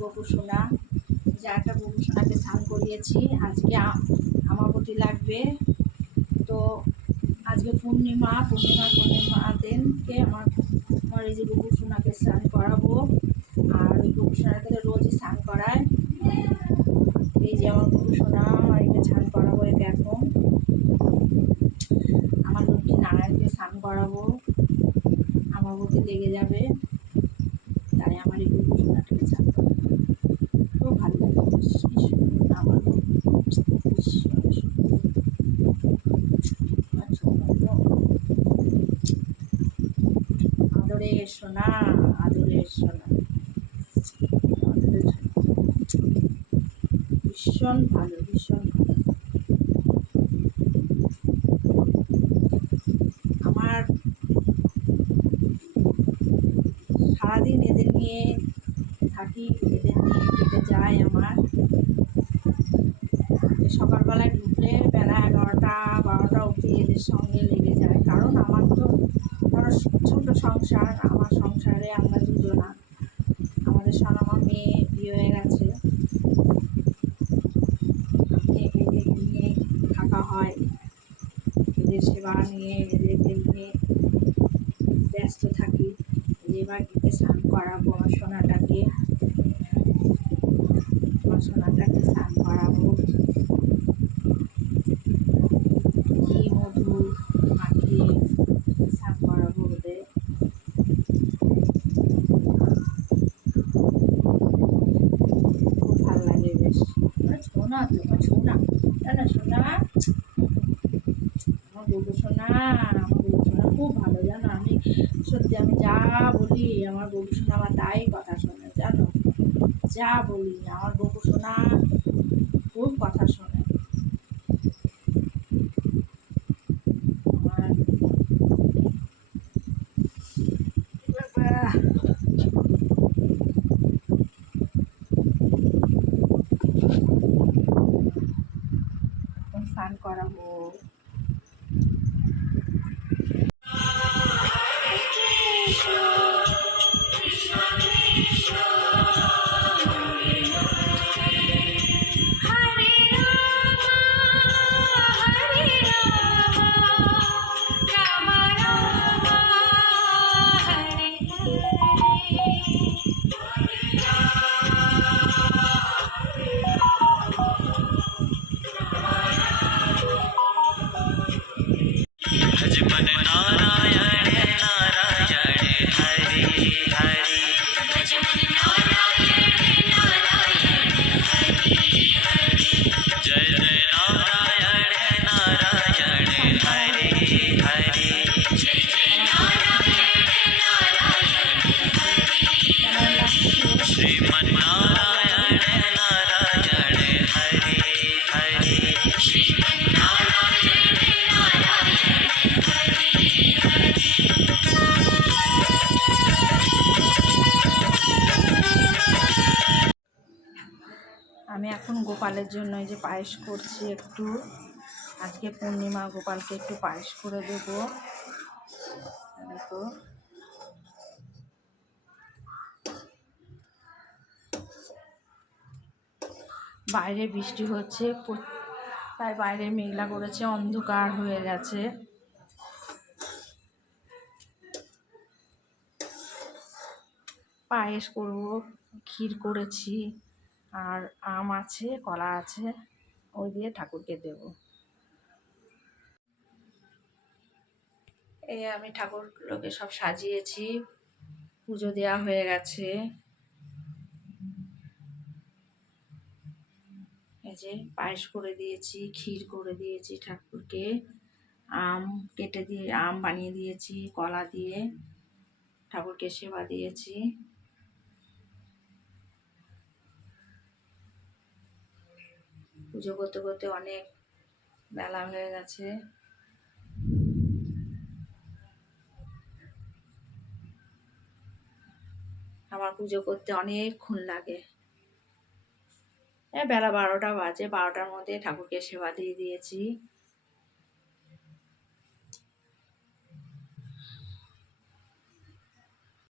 গপু সোনা, যা একটা গপু সোনাকে স্নান করিয়েছি। আজকে আমাবতী লাগবে, তো আজকে পূর্ণিমা দিনকে আমার এই যে গপু সোনাকে স্নান করাবো। আর ওই গপু সোনাকে রোজই স্নান করায়। এই যে আমার গপু সোনা, একে স্নান করাবো। একে এখন আমার লক্ষ্মী নারায়ণকে স্নান করাবো, আমাবতী লেগে যাবে, তাই আমার এই গপু সোনাটাকে স্নান করাবো। খুব ভালো লাগে আমার আদরের সোনা, আদরের সোনা, ভীষণ ভালো, ভীষণ ভালো। আমার সারাদিন এদের নিয়ে থাকি, এদের নিয়ে কেটে যায় আমার। সকালবেলায় ঢুকলে বেলা 11টা 12টা অবধি এদের সঙ্গে লেগে যায়। কারণ আমার তো ধরো ছোটো সংসার, আমার সংসারে আমরা দুজনা, আমাদের সঙ্গে আমার মেয়ে বিয়ে হয়ে গেছে। এদের নিয়ে থাকা হয়, এদের সেবা নিয়ে, এদেরকে নিয়ে ব্যস্ত থাকি। এবার একে স্নান করাবো আমার সোনাটাকে, স্নান করাবো। ঘি মধু মাখিয়ে স্নান করাবো ওদের। খুব ভালো লাগে বেশ। ছোনা তোমার ছোনা, না সোনা, আমার গরু সোনা, আমার গরু সোনা খুব ভালো জানো। আমি সত্যি, আমি যা বলি আমার গরু সোনা আমার তাই কথা শোনে জানো। যা বলি আমার গরু সোনা খুব কথা শোনে। স্নান করাবো। भजमन नारायण नारायण हरि हरि, भजमन नारायण नारायण हरि हरि, जय जय नारायण नारायण हरि हरि, जय जय नारायण नारायण हरि, श्रीमन नारायण नारायण हरि हरि, श्रीमन नारायण नारायण हरि हरि। আমি এখন গোপালের জন্য এই যে পায়েস করছি একটু। আজকে পূর্ণিমা, গোপালকে একটু পায়েস করে দেবো। দেখো বাইরে বৃষ্টি হচ্ছে, তাই বাইরে মেঘলা করেছে, অন্ধকার হয়ে গেছে। পায়েস করব, ক্ষীর করেছি, আর আম আছে, কলা আছে, ওই দিয়ে ঠাকুরকে দেব। এই আমি ঠাকুরগুলোকে সব সাজিয়েছি, পুজো দেওয়া হয়ে গেছে। এই যে পায়েস করে দিয়েছি, ক্ষীর করে দিয়েছি ঠাকুরকে, আম কেটে দিয়ে আম বানিয়ে দিয়েছি, কলা দিয়ে ঠাকুরকে সেবা দিয়েছি। পুজো করতে করতে অনেক বেলা হয়ে গেছে। আমার পুজো করতে অনেকক্ষণ লাগে। বেলা 12টা বাজে, 12টার মধ্যে ঠাকুরকে সেবা দিয়ে দিয়েছি।